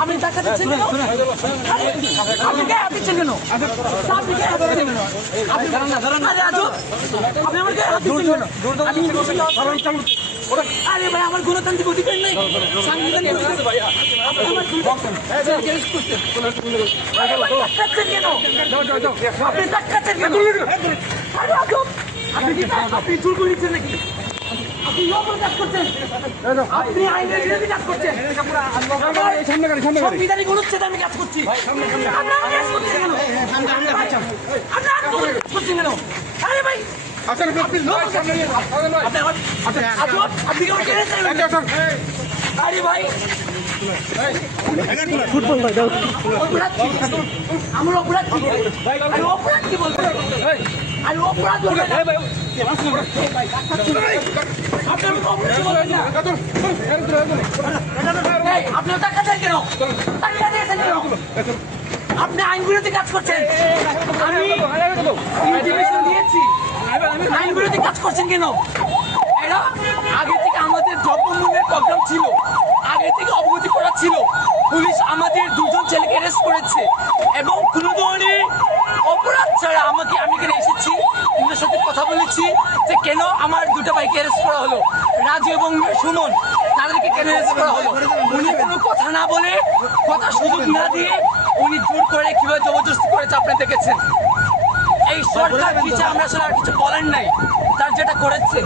আপনি টাকা দিচ্ছেন কেন? আপনি কে হাত দিচ্ছেন কেন? আপনি কে হাত দিচ্ছেন কেন? আপনি আমার গায়ে হাত দিচ্ছেন কেন? আরে ভাই, আমার গণতান্ত্রিক অধিকার নেই, সাংবিধানিক অধিকার। আপনি টাকাচ্ছেন কেন? আপনি চুল করে দিচ্ছেন নাকি? আপনি কাজ করছেন, আপনি আইনের বিরোধী কাজ করছেন। সাংবিধানিক অনুচ্ছেদে আমি কাজ করছি। আরে ভাই, আরে ভাই, ফুটবল আমার অপরাধ কি? আমি অপরাধ কি বলবো? আমি অপরাধ আপনার টাকা দেন কেন? টাকা দিয়েছেন কেন? আপনি আইন বিরোধী কাজ করছেন। আমি ইনফরমেশন দিয়েছি, আইন বিরোধী কাজ করছেন কেন? এরা আগে থেকে আমাদের দ্রব্যমূল্যের প্রোগ্রাম ছিল, আগে থেকে অবগতি করা ছিল। পুলিশ আমাদের দুজন ছেলেকে অ্যারেস্ট করেছে এবং কোনো ধরনের অপরাধ ছাড়া আমি এখানে এসেছি, ওদের সাথে কথা বলেছি যে কেন আমার দুটো ভাইকে অ্যারেস্ট করা হলো, রাজু এবং সুমন, তাদেরকে কেন অ্যারেস্ট করা হলো। উনি কোনো কথা না বলে, কথা সুযোগ না দিয়ে উনি জোর করে কিভাবে জবরদস্তি করেছে আপনি দেখেছেন। এই সরকার কিছু আমরা আসলে আর কিছু বলেন নাই, তার যেটা করেছে